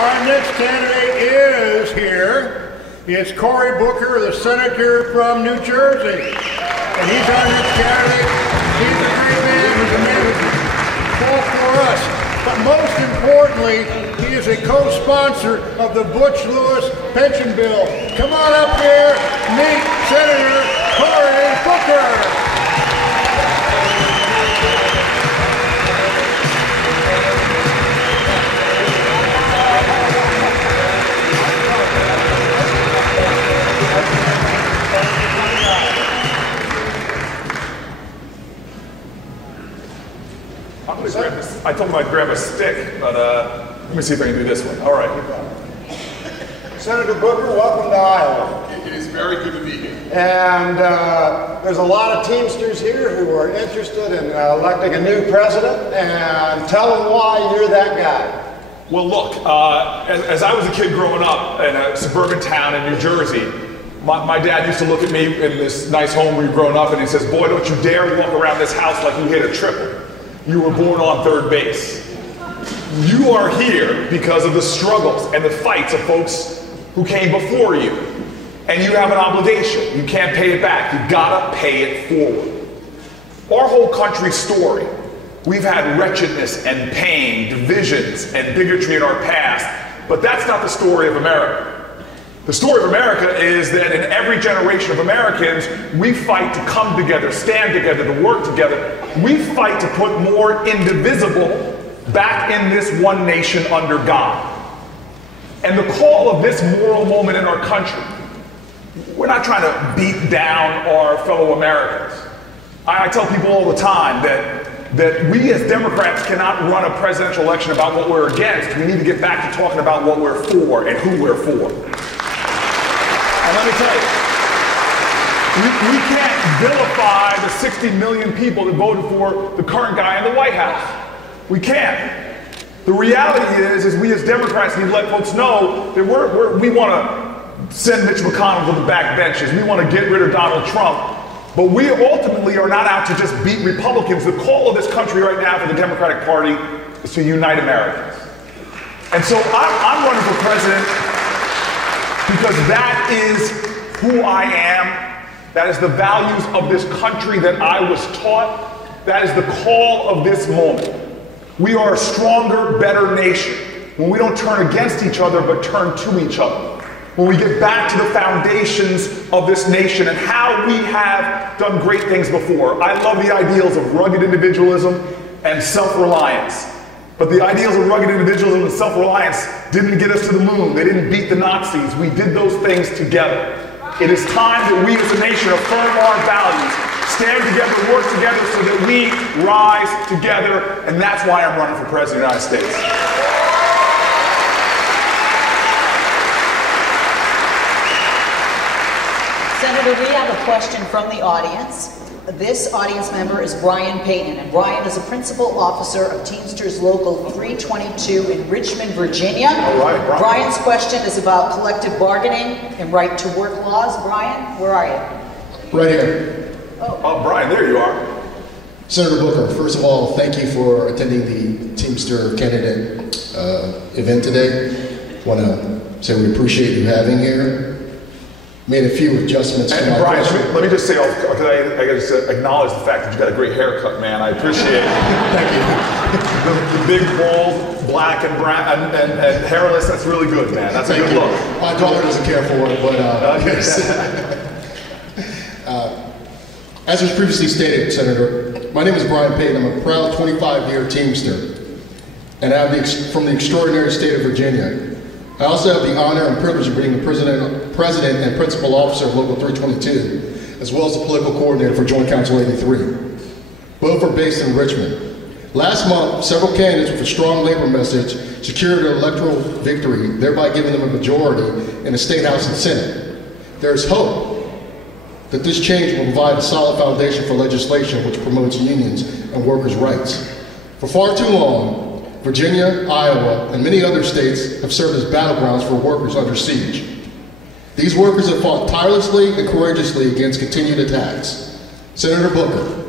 Our next candidate is here. It's Cory Booker, the senator from New Jersey. And he's our next candidate. He's a great man. He's a man who fought for us. But most importantly, he is a co-sponsor of the Butch Lewis pension bill. Come on up here, meet Senator Cory Booker. I told him I'd grab a stick, but let me see if I can do this one. All right. Senator Booker, welcome to Iowa. It is very good to be here. And there's a lot of Teamsters here who are interested in electing a new president, and tell them why you're that guy. Well, look, as I was a kid growing up in a suburban town in New Jersey, my dad used to look at me in this nice home we've grown up, and he says, "Boy, don't you dare walk around this house like you hit a triple. You were born on third base." You are here because of the struggles and the fights of folks who came before you. And you have an obligation. You can't pay it back. You gotta pay it forward. Our whole country's story, we've had wretchedness and pain, divisions and bigotry in our past, but that's not the story of America. The story of America is that in every generation of Americans, we fight to come together, stand together, to work together. We fight to put more indivisible back in this one nation under God. And the call of this moral moment in our country, we're not trying to beat down our fellow Americans. I tell people all the time that we as Democrats cannot run a presidential election about what we're against. We need to get back to talking about what we're for and who we're for. And let me tell you, we can't vilify the 60 million people that voted for the current guy in the White House. We can't. The reality is we as Democrats need to let folks know that we want to send Mitch McConnell to the back benches. We want to get rid of Donald Trump. But we ultimately are not out to just beat Republicans. The call of this country right now for the Democratic Party is to unite Americans. And so I'm running for president because that is who I am. That is the values of this country that I was taught. That is the call of this moment. We are a stronger, better nation when we don't turn against each other, but turn to each other. When we get back to the foundations of this nation and how we have done great things before. I love the ideals of rugged individualism and self-reliance. But the ideals of rugged individualism and self-reliance didn't get us to the moon. They didn't beat the Nazis. We did those things together. It is time that we as a nation affirm our values, stand together, work together so that we rise together, and that's why I'm running for President of the United States. Senator, we have a question from the audience. This audience member is Brian Payton, and Brian is a principal officer of Teamsters Local 322 in Richmond, Virginia. All right, Brian. Brian's question is about collective bargaining and right to work laws. Brian, where are you? Right here. Oh, Brian, there you are. Senator Booker, first of all, thank you for attending the Teamster candidate event today. I want to say we appreciate you having here. Made a few adjustments to my Brian, question. let me just say, because I got to acknowledge the fact that you got a great haircut, man. I appreciate it. Thank you. The big, bold, black and brown and hairless, that's really good, man. That's a good look. My daughter doesn't care for it, but as was previously stated, Senator, my name is Brian Payton. I'm a proud 25-year Teamster, and I'm from the extraordinary state of Virginia. I also have the honor and privilege of being the president and principal officer of Local 322, as well as the political coordinator for Joint Council 83. Both are based in Richmond. Last month, several candidates with a strong labor message secured an electoral victory, thereby giving them a majority in the State House and Senate. There is hope that this change will provide a solid foundation for legislation which promotes unions and workers' rights. For far too long, Virginia, Iowa, and many other states have served as battlegrounds for workers under siege. These workers have fought tirelessly and courageously against continued attacks. Senator Booker,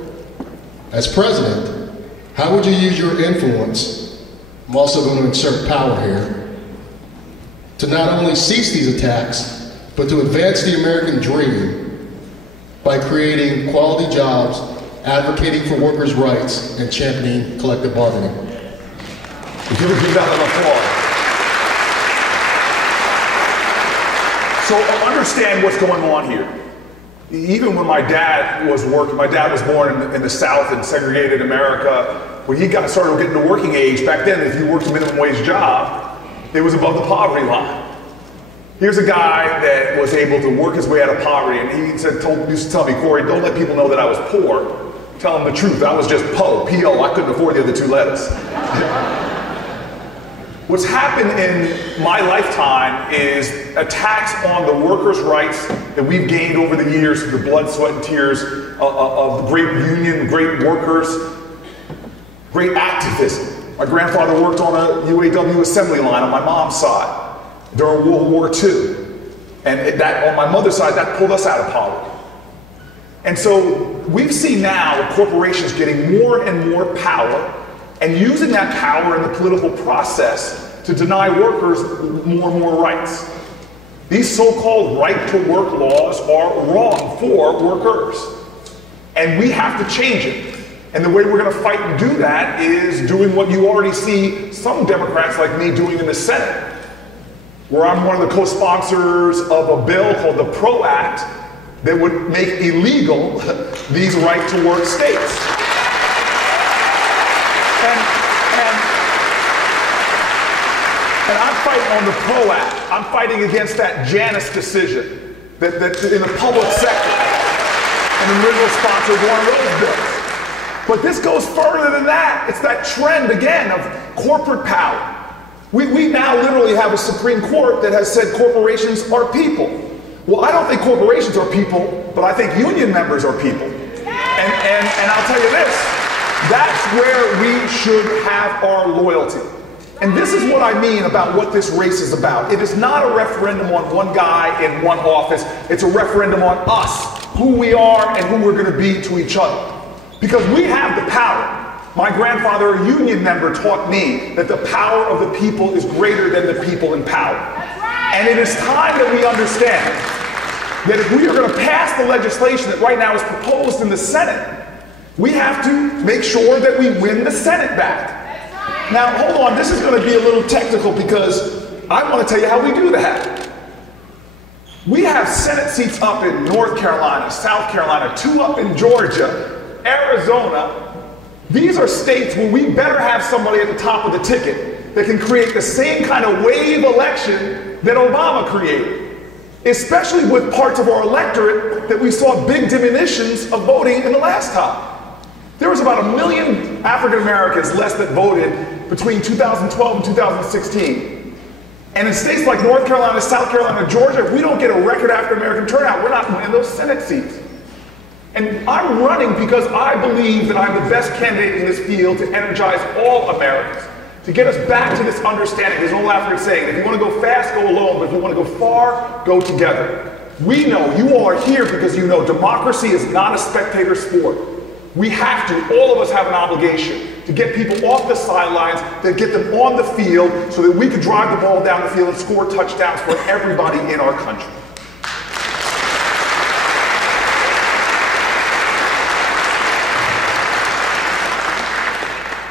as president, how would you use your influence, I'm also going to insert power here, to not only cease these attacks, but to advance the American dream by creating quality jobs, advocating for workers' rights, and championing collective bargaining. If you would give that an applause. So understand what's going on here. Even when my dad was working, my dad was born in the South in segregated America. When he started getting to working age, back then, if you worked a minimum wage job, it was above the poverty line. Here's a guy that was able to work his way out of poverty, and he used to tell me, Cory, don't let people know that I was poor. Tell them the truth. I was just PO, P-O. I couldn't afford the other two letters. What's happened in my lifetime is attacks on the workers' rights that we've gained over the years through the blood, sweat, and tears of the great union, great workers, great activism. My grandfather worked on a UAW assembly line on my mom's side during World War II. And that, on my mother's side, that pulled us out of poverty. And so we've seen now corporations getting more and more power and using that power in the political process to deny workers more and more rights. These so-called right-to-work laws are wrong for workers. And we have to change it. And the way we're going to fight and do that is doing what you already see some Democrats like me doing in the Senate, where I'm one of the co-sponsors of a bill called the PRO Act that would make illegal these right-to-work states. And I'm fighting on the PRO Act. I'm fighting against that Janus decision that in the public sector. And the original sponsor of one of those bills. But this goes further than that. It's that trend, again, of corporate power. We now literally have a Supreme Court that has said corporations are people. Well, I don't think corporations are people, but I think union members are people. And I'll tell you this, that's where we should have our loyalty. And this is what I mean about what this race is about. It is not a referendum on one guy in one office. It's a referendum on us, who we are and who we're going to be to each other. Because we have the power. My grandfather, a union member, taught me that the power of the people is greater than the people in power. And it is time that we understand that if we are going to pass the legislation that right now is proposed in the Senate, we have to make sure that we win the Senate back. Now, hold on, this is going to be a little technical because I want to tell you how we do that. We have Senate seats up in North Carolina, South Carolina, 2 up in Georgia, Arizona. These are states where we better have somebody at the top of the ticket that can create the same kind of wave election that Obama created, especially with parts of our electorate that we saw big diminutions of voting in the last time. There was about 1 million African Americans less that voted between 2012 and 2016. And in states like North Carolina, South Carolina, Georgia, if we don't get a record African American turnout, we're not winning those Senate seats. And I'm running because I believe that I'm the best candidate in this field to energize all Americans, to get us back to this understanding. There's an old African saying, if you want to go fast, go alone, but if you want to go far, go together. We know you all are here because you know democracy is not a spectator sport. We have to, all of us have an obligation to get people off the sidelines, to get them on the field so that we can drive the ball down the field and score touchdowns for everybody in our country.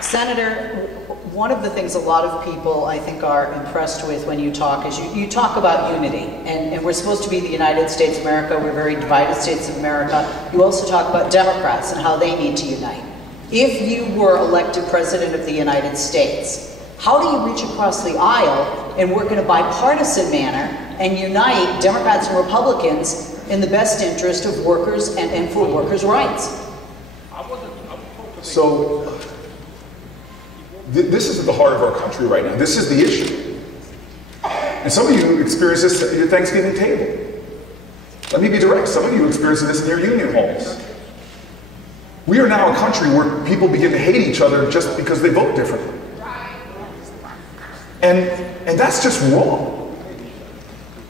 Senator, one of the things a lot of people, I think, are impressed with when you talk is you talk about unity. And we're supposed to be the United States of America. We're very divided states of America. You also talk about Democrats and how they need to unite. If you were elected President of the United States, how do you reach across the aisle and work in a bipartisan manner and unite Democrats and Republicans in the best interest of workers and for workers' rights? So, this is at the heart of our country right now. This is the issue. And some of you experience this at your Thanksgiving table. Let me be direct. Some of you experience this in your union halls. We are now a country where people begin to hate each other just because they vote differently. And that's just wrong.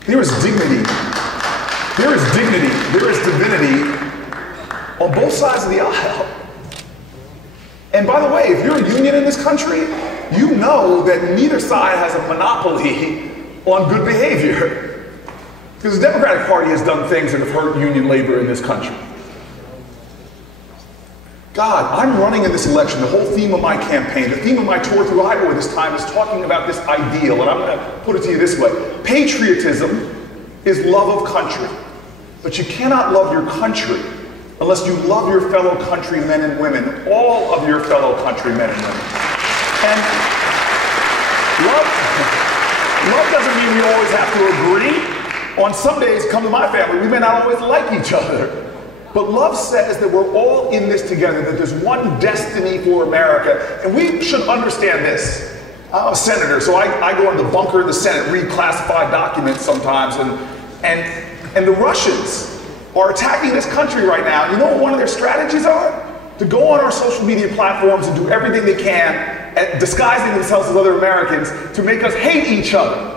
There is dignity. There is dignity. There is divinity on both sides of the aisle. And by the way, if you're a union in this country, you know that neither side has a monopoly on good behavior. Because the Democratic Party has done things that have hurt union labor in this country. God, I'm running in this election. The whole theme of my campaign, the theme of my tour through Iowa this time is talking about this ideal, and I'm going to put it to you this way. Patriotism is love of country, but you cannot love your country unless you love your fellow countrymen and women, all of your fellow countrymen and women. And love doesn't mean we always have to agree. On some days, come to my family, we may not always like each other. But love says that we're all in this together, that there's one destiny for America. And we should understand this. I'm a senator, so I go in the bunker of the Senate, read classified documents sometimes, and the Russians are attacking this country right now. You know what one of their strategies are? To go on our social media platforms and do everything they can, at disguising themselves as other Americans, to make us hate each other.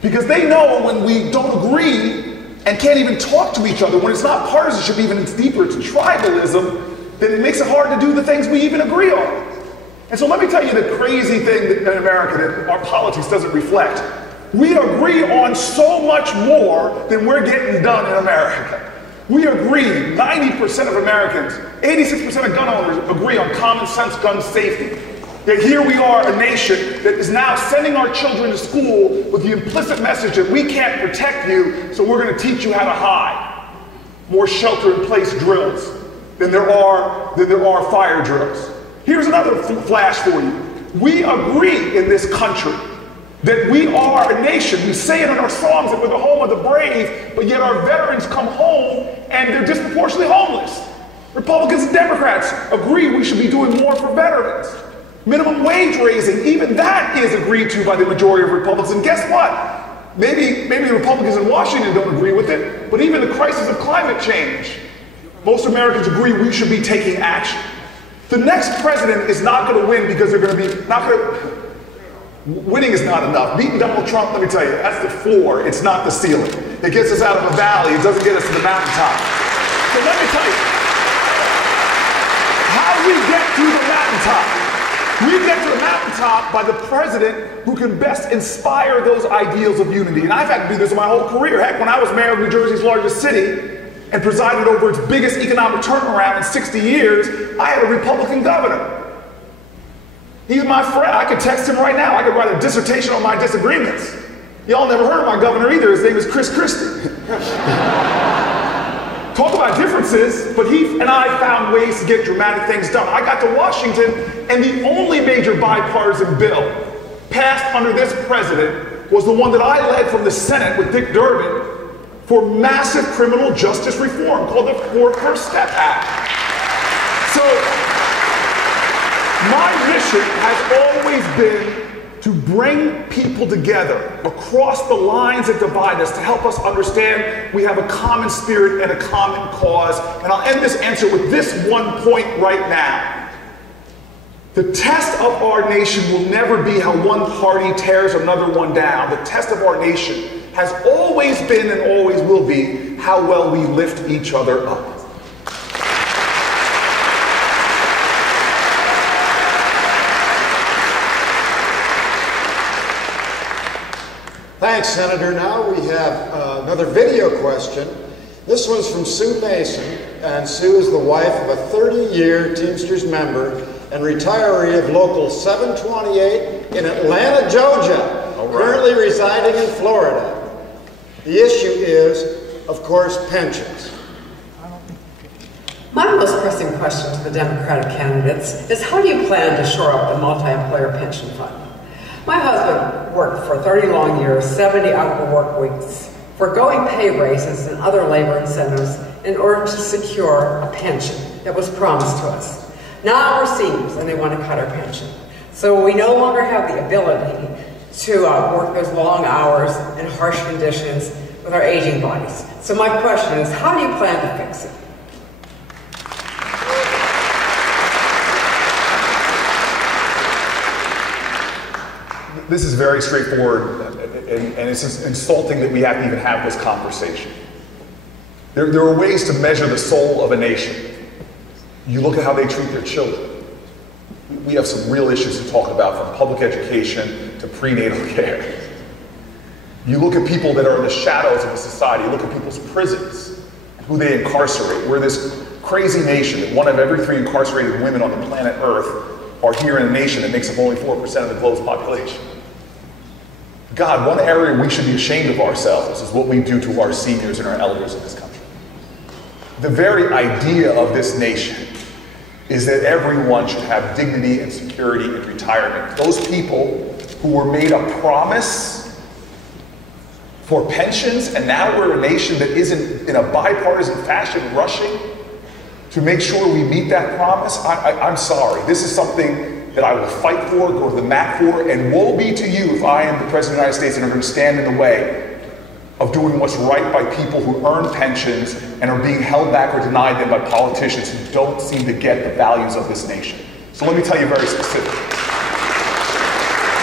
Because they know when we don't agree and can't even talk to each other, when it's not partisanship, even it's deeper to tribalism, then it makes it hard to do the things we even agree on. And so let me tell you the crazy thing that in America that our politics doesn't reflect. We agree on so much more than we're getting done in America. We agree, 90% of Americans, 86% of gun owners agree on common sense gun safety. Yet here we are, a nation that is now sending our children to school with the implicit message that we can't protect you, so we're going to teach you how to hide. More shelter-in-place drills than there are fire drills. Here's another flash for you. We agree in this country that we are a nation. We say it in our songs that we're the home of the brave, but yet our veterans come home and they're disproportionately homeless. Republicans and Democrats agree we should be doing more for veterans. Minimum wage raising, even that is agreed to by the majority of Republicans. And guess what? Maybe the Republicans in Washington don't agree with it, but even the crisis of climate change, most Americans agree we should be taking action. The next president is not going to win because they're going to be, winning is not enough. Beating Donald Trump, let me tell you, that's the floor, it's not the ceiling. It gets us out of a valley, it doesn't get us to the mountaintop. So let me tell you, how do we get to the mountaintop? We get to the mountaintop by the president who can best inspire those ideals of unity. And I've had to do this my whole career. Heck, when I was mayor of New Jersey's largest city and presided over its biggest economic turnaround in 60 years, I had a Republican governor. He's my friend. I could text him right now. I could write a dissertation on my disagreements. Y'all never heard of my governor either. His name is Chris Christie. Talk about differences, but he and I found ways to get dramatic things done. I got to Washington, and the only major bipartisan bill passed under this president was the one that I led from the Senate with Dick Durbin for massive criminal justice reform called the First Step Act. So my mission has always been to bring people together across the lines that divide us, to help us understand we have a common spirit and a common cause. And I'll end this answer with this one point right now. The test of our nation will never be how one party tears another one down. The test of our nation has always been and always will be how well we lift each other up. Thanks, Senator. Now we have another video question. This one's from Sue Mason, and Sue is the wife of a 30-year Teamsters member and retiree of Local 728 in Atlanta, Georgia, currently residing in Florida. The issue is, of course, pensions. My most pressing question to the Democratic candidates is how do you plan to shore up the multi-employer pension fund? My husband worked for 30 long years, 70 hour work weeks, foregoing pay raises and other labor incentives in order to secure a pension that was promised to us. Now we're seniors and they want to cut our pension. So we no longer have the ability to work those long hours and harsh conditions with our aging bodies. So my question is, how do you plan to fix it? This is very straightforward, and it's insulting that we have to even have this conversation. There are ways to measure the soul of a nation. You look at how they treat their children. We have some real issues to talk about, from public education to prenatal care. You look at people that are in the shadows of a society, you look at people's prisons, who they incarcerate. We're this crazy nation that 1 of every 3 incarcerated women on the planet Earth are here in a nation that makes up only 4% of the globe's population. God, one area we should be ashamed of ourselves is what we do to our seniors and our elders in this country. The very idea of this nation is that everyone should have dignity and security in retirement. Those people who were made a promise for pensions, and now we're a nation that isn't in a bipartisan fashion rushing to make sure we meet that promise. I'm sorry. This is something that I will fight for, go to the mat for, and woe be to you if I am the President of the United States and are going to stand in the way of doing what's right by people who earn pensions and are being held back or denied them by politicians who don't seem to get the values of this nation. So let me tell you very specifically.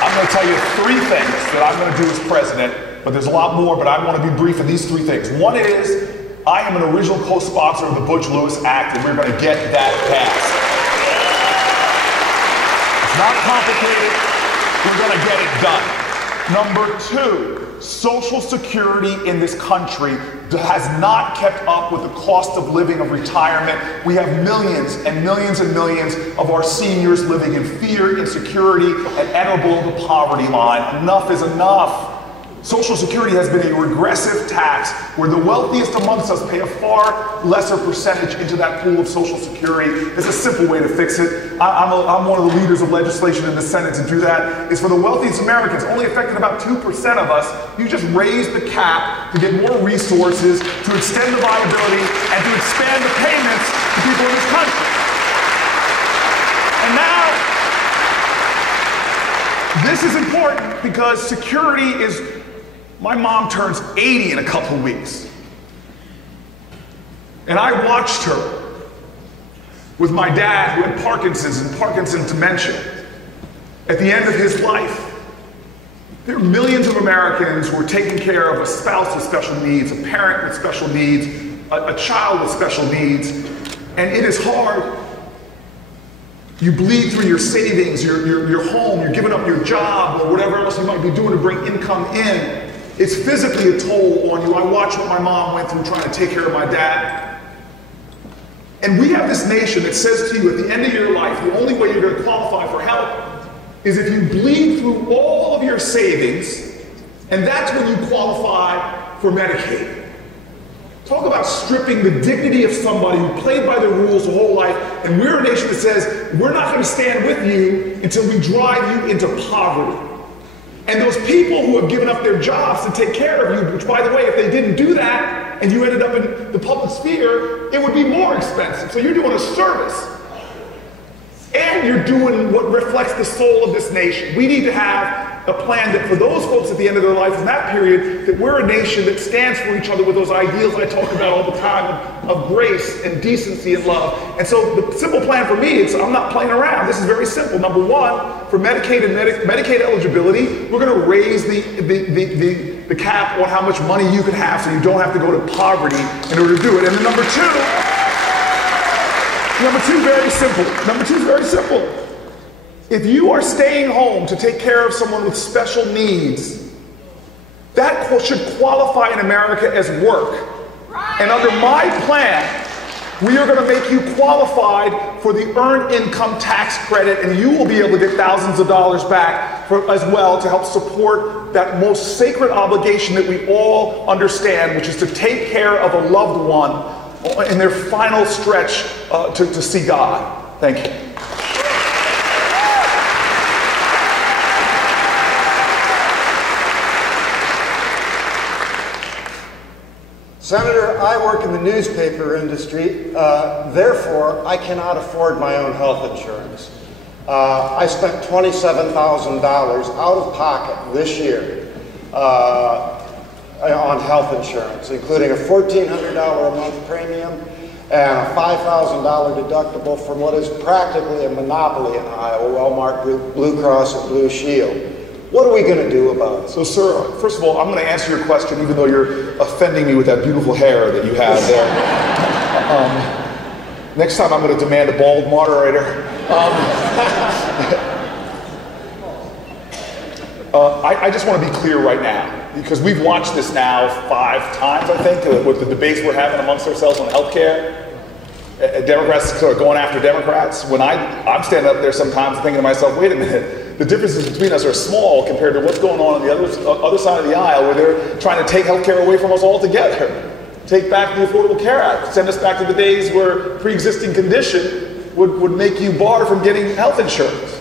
I'm going to tell you 3 things that I'm going to do as president, but there's a lot more, but I want to be brief in these 3 things. One is, I am an original co-sponsor of the Bush-Lewis Act, and we're going to get that passed. It's not complicated. We're going to get it done. Number 2, Social Security in this country has not kept up with the cost of living of retirement. We have millions and millions and millions of our seniors living in fear, insecurity, and at or below the poverty line. Enough is enough. Social Security has been a regressive tax where the wealthiest amongst us pay a far lesser percentage into that pool of Social Security. There's a simple way to fix it. I'm one of the leaders of legislation in the Senate to do that. It's for the wealthiest Americans, only affecting about 2% of us. You just raise the cap to get more resources, to extend the viability, and to expand the payments to people in this country. And now, this is important because security is... My mom turns 80 in a couple of weeks. And I watched her with my dad who had Parkinson's and Parkinson's dementia at the end of his life. There are millions of Americans who are taking care of a spouse with special needs, a parent with special needs, a child with special needs, and it is hard. You bleed through your savings, your home, you're giving up your job or whatever else you might be doing to bring income in. It's physically a toll on you. I watched what my mom went through trying to take care of my dad. And we have this nation that says to you at the end of your life, the only way you're going to qualify for help is if you bleed through all of your savings, and that's when you qualify for Medicaid. Talk about stripping the dignity of somebody who played by the rules the whole life, and we're a nation that says, we're not going to stand with you until we drive you into poverty. And those people who have given up their jobs to take care of you, which by the way, if they didn't do that, and you ended up in the public sphere, it would be more expensive. So you're doing a service. And you're doing what reflects the soul of this nation. We need to have a plan that for those folks at the end of their life in that period, that we're a nation that stands for each other with those ideals I talk about all the time of grace and decency and love. And so the simple plan for me is I'm not playing around. This is very simple. Number 1, for Medicaid and Medicaid eligibility, we're going to raise the cap on how much money you can have so you don't have to go to poverty in order to do it. And then number 2 is very simple. If you are staying home to take care of someone with special needs, that should qualify in America as work. And under my plan, we are going to make you qualified for the Earned Income Tax Credit, and you will be able to get thousands of dollars back as well to help support that most sacred obligation that we all understand, which is to take care of a loved one in their final stretch to see God. Thank you. Senator, I work in the newspaper industry, therefore I cannot afford my own health insurance. I spent $27,000 out of pocket this year on health insurance, including a $1,400 a month premium and a $5,000 deductible from what is practically a monopoly in Iowa, Wellmark Blue Cross and Blue Shield. What are we going to do about it? So, sir, first of all, I'm going to answer your question, even though you're offending me with that beautiful hair that you have there. Next time, I'm going to demand a bald moderator. I just want to be clear right now, because we've watched this now 5 times, I think, with the debates we're having amongst ourselves on healthcare. Democrats are going after Democrats. When I'm standing up there sometimes thinking to myself, wait a minute, the differences between us are small compared to what's going on the other side of the aisle, where they're trying to take healthcare away from us altogether. Take back the Affordable Care Act, send us back to the days where pre-existing condition would make you barred from getting health insurance.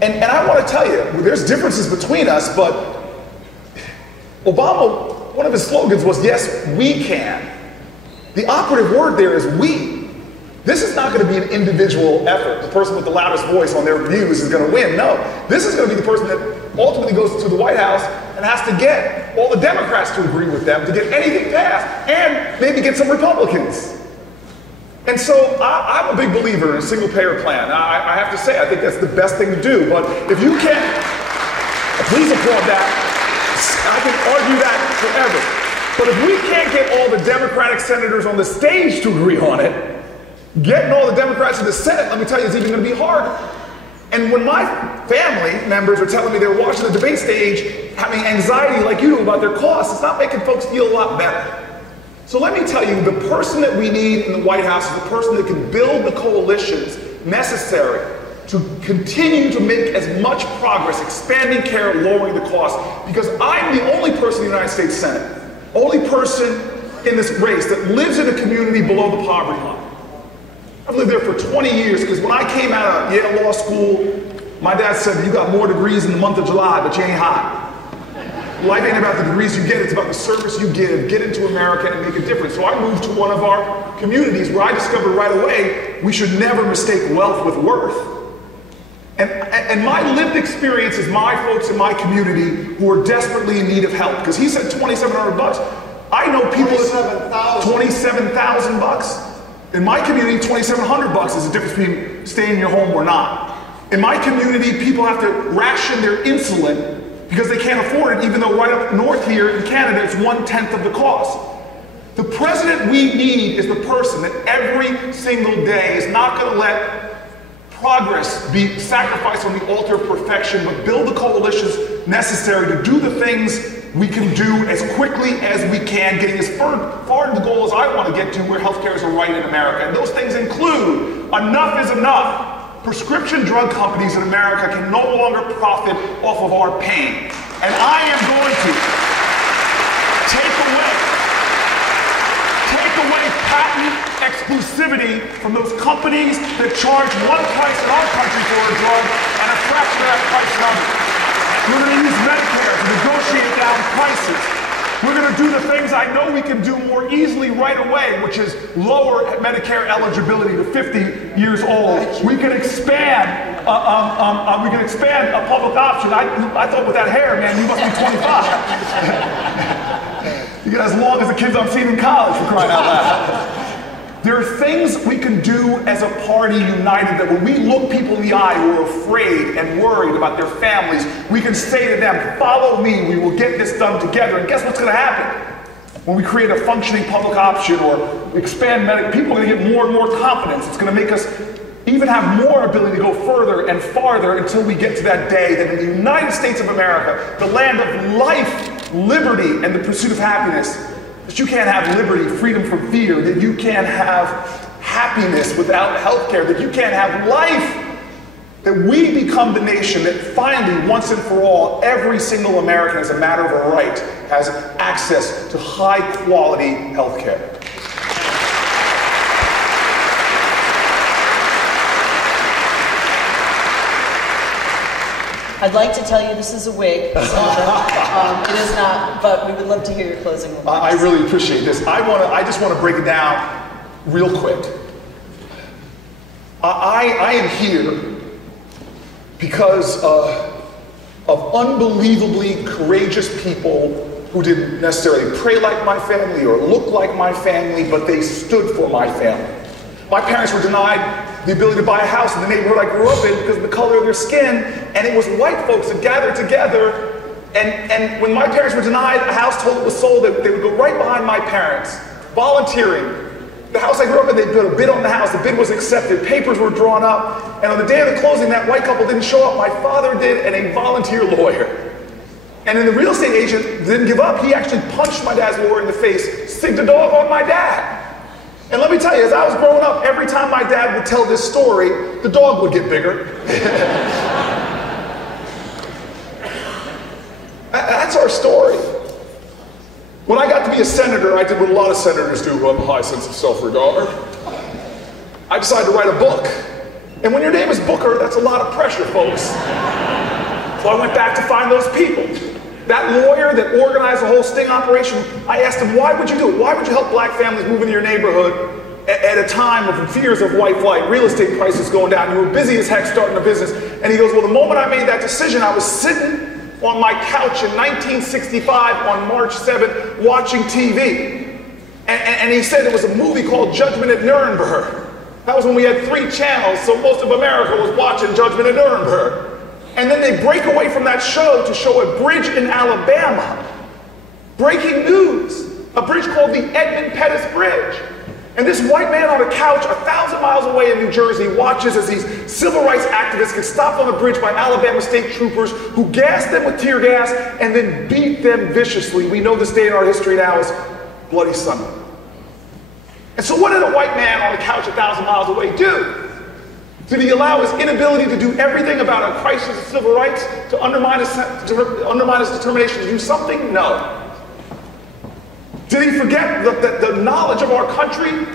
And I want to tell you, there's differences between us, but Obama, one of his slogans was, yes, we can. The operative word there is we. This is not going to be an individual effort. The person with the loudest voice on their views is going to win. No, this is going to be the person that ultimately goes to the White House and has to get all the Democrats to agree with them to get anything passed, and maybe get some Republicans. And so I'm a big believer in a single-payer plan. I have to say, I think that's the best thing to do. But if you can't, please applaud that. I can argue that forever. But if we can't get all the Democratic senators on the stage to agree on it, getting all the Democrats in the Senate, let me tell you, it's even going to be harder. And when my family members are telling me they're watching the debate stage, having anxiety like you do about their costs, it's not making folks feel a lot better. So let me tell you, the person that we need in the White House is the person that can build the coalitions necessary to continue to make as much progress, expanding care, lowering the cost, because I'm the only person in the United States Senate, only person in this race that lives in a community below the poverty line. I've lived there for 20 years, because when I came out of Yale Law School, my dad said, you got more degrees in the month of July, but you ain't hot. Life ain't about the degrees you get, it's about the service you give. Get into America and make a difference. So I moved to one of our communities where I discovered right away we should never mistake wealth with worth. And my lived experience is my folks in my community who are desperately in need of help. Because he said $2,700. I know people that $27,000. In my community, $2,700 is the difference between staying in your home or not. In my community, people have to ration their insulin because they can't afford it, even though right up north here in Canada, it's 1/10 of the cost. The president we need is the person that every single day is not going to let progress be sacrificed on the altar of perfection, but build the coalitions necessary to do the things we can do as quickly as we can, getting as far to the goal as I want to get to, where healthcare is a right in America. And those things include, enough is enough. Prescription drug companies in America can no longer profit off of our pain. And I am going to take away patent exclusivity from those companies that charge one price in our country for a drug and a fraction of that price in others. We're going to use Medicare to negotiate down prices. We're going to do the things I know we can do more easily right away, which is lower Medicare eligibility to 50 years old. We can expand. A public option. I thought with that hair, man, you must be 25. You get as long as the kids I'm seeing in college, for crying out loud. There are things we can do as a party united that when we look people in the eye who are afraid and worried about their families, we can say to them, follow me, we will get this done together. And guess what's going to happen? When we create a functioning public option or expand people are going to get more and more confidence. It's going to make us even have more ability to go further and farther until we get to that day that in the United States of America, the land of life, liberty, and the pursuit of happiness, that you can't have liberty, freedom from fear, that you can't have happiness without healthcare, that you can't have life, that we become the nation that finally, once and for all, every single American, as a matter of a right, has access to high-quality healthcare. I'd like to tell you this is a wig, Senator. It is not, but we would love to hear your closing remarks. I really appreciate this. I just want to break it down real quick. I am here because of unbelievably courageous people who didn't necessarily pray like my family or look like my family, but they stood for my family. My parents were denied the ability to buy a house in the neighborhood I grew up in because of the color of their skin, and it was white folks that gathered together, and when my parents were denied a house told it was sold, they would go right behind my parents, volunteering The house I grew up in, they put a bid on the house. The bid was accepted. Papers were drawn up. And on the day of the closing, that white couple didn't show up. My father did, and a volunteer lawyer. And then the real estate agent didn't give up. He actually punched my dad's lawyer in the face, sicked the dog on my dad. And let me tell you, as I was growing up, every time my dad would tell this story, the dog would get bigger. That's our story. When I got to be a senator, I did what a lot of senators do who have a high sense of self-regard. I decided to write a book. And when your name is Booker, that's a lot of pressure, folks. So I went back to find those people. That lawyer that organized the whole sting operation, I asked him, why would you do it? Why would you help black families move into your neighborhood at a time of fears of white flight, real estate prices going down? You were busy as heck starting a business. And he goes, well, the moment I made that decision, I was sitting on my couch in 1965 on March 7th watching TV. And he said it was a movie called Judgment at Nuremberg. That was when we had 3 channels, so most of America was watching Judgment at Nuremberg. And then they break away from that show to show a bridge in Alabama. Breaking news. A bridge called the Edmund Pettus Bridge. And this white man on a couch 1,000 miles away in New Jersey watches as these civil rights activists get stopped on the bridge by Alabama state troopers who gas them with tear gas and then beat them viciously. We know this day in our history now as Bloody Sunday. And so what did a white man on a couch 1,000 miles away do? Did he allow his inability to do everything about a crisis of civil rights to undermine his determination to do something? No. Did he forget the knowledge of our country?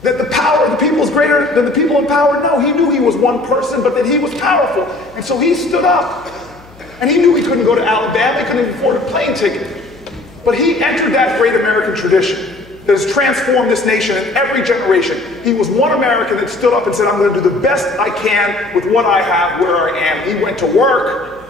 That the power of the people is greater than the people in power? No, he knew he was one person, but that he was powerful. And so he stood up. And he knew he couldn't go to Alabama, he couldn't afford a plane ticket. But he entered that great American tradition that has transformed this nation in every generation. He was one American that stood up and said, I'm going to do the best I can with what I have, where I am. He went to work,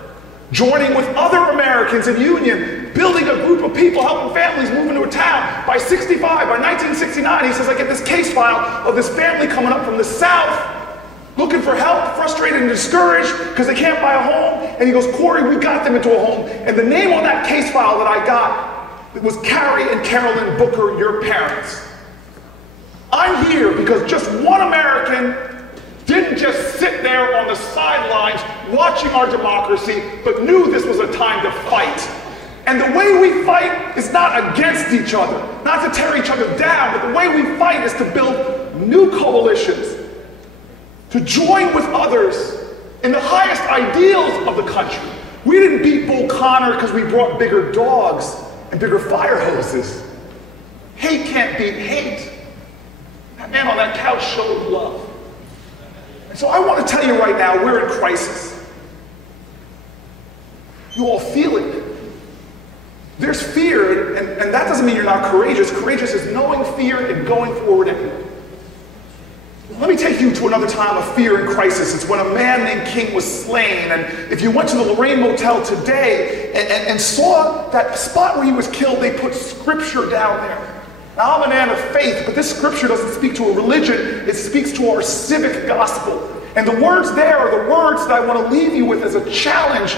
joining with other Americans in union, building a group of people, helping families move into a town. By 1969, he says, I get this case file of this family coming up from the South, looking for help, frustrated and discouraged because they can't buy a home. And he goes, Cory, we got them into a home. And the name on that case file that I got, it was Carrie and Carolyn Booker, your parents. I'm here because just one American didn't just sit there on the sidelines watching our democracy, but knew this was a time to fight. And the way we fight is not against each other, not to tear each other down, but the way we fight is to build new coalitions, to join with others in the highest ideals of the country. We didn't beat Bull Connor because we brought bigger dogs and bigger fire hoses. Hate can't beat hate. That man on that couch showed love. And so I want to tell you right now, we're in crisis. You all feel it. There's fear, and that doesn't mean you're not courageous. Courageous is knowing fear and going forward anyway. Let me take you to another time of fear and crisis. It's when a man named King was slain, and if you went to the Lorraine Motel today and saw that spot where he was killed, they put scripture down there. Now, I'm a man of faith, but this scripture doesn't speak to a religion, it speaks to our civic gospel. And the words there are the words that I want to leave you with as a challenge.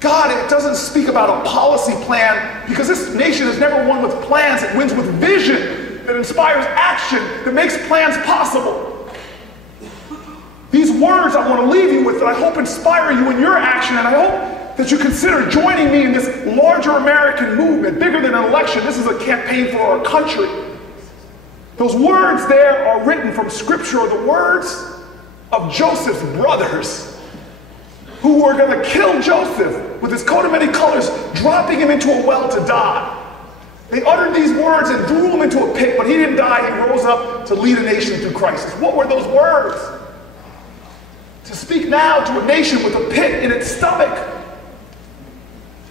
God, it doesn't speak about a policy plan, because this nation has never won with plans, it wins with vision that inspires action, that makes plans possible. These words I want to leave you with that I hope inspire you in your action, and I hope that you consider joining me in this larger American movement, bigger than an election. This is a campaign for our country. Those words there are written from Scripture, are the words of Joseph's brothers, who were going to kill Joseph with his coat of many colors, dropping him into a well to die. They uttered these words and threw him into a pit, but he didn't die. He rose up to lead a nation through crisis. What were those words? To speak now to a nation with a pit in its stomach,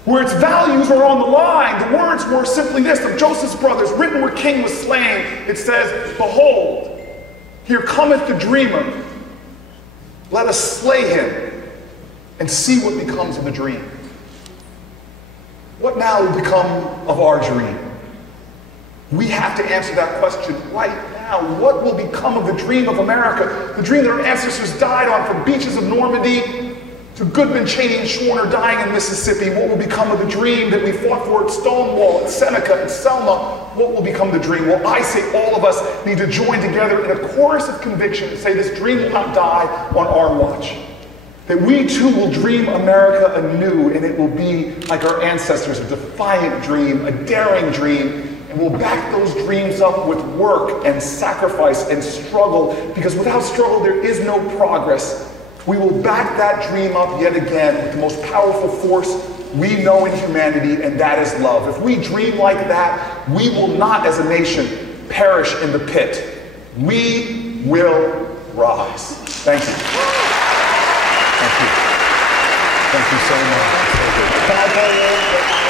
where its values are on the line. The words were simply this, of Joseph's brothers, written where King was slain. It says, behold, here cometh the dreamer. Let us slay him and see what becomes of the dream. What now will become of our dream? We have to answer that question right now. What will become of the dream of America? The dream that our ancestors died on from beaches of Normandy To Goodman, Cheney, and Schwerner dying in Mississippi, what will become of the dream that we fought for at Stonewall, at Seneca, at Selma? What will become the dream? Well, I say all of us need to join together in a chorus of conviction to say this dream will not die on our watch. That we too will dream America anew, and it will be like our ancestors, a defiant dream, a daring dream, and we'll back those dreams up with work and sacrifice and struggle, because without struggle there is no progress. We will back that dream up yet again with the most powerful force we know in humanity, and that is love. If we dream like that, we will not as a nation perish in the pit. We will rise. Thank you. Thank you. Thank you so much.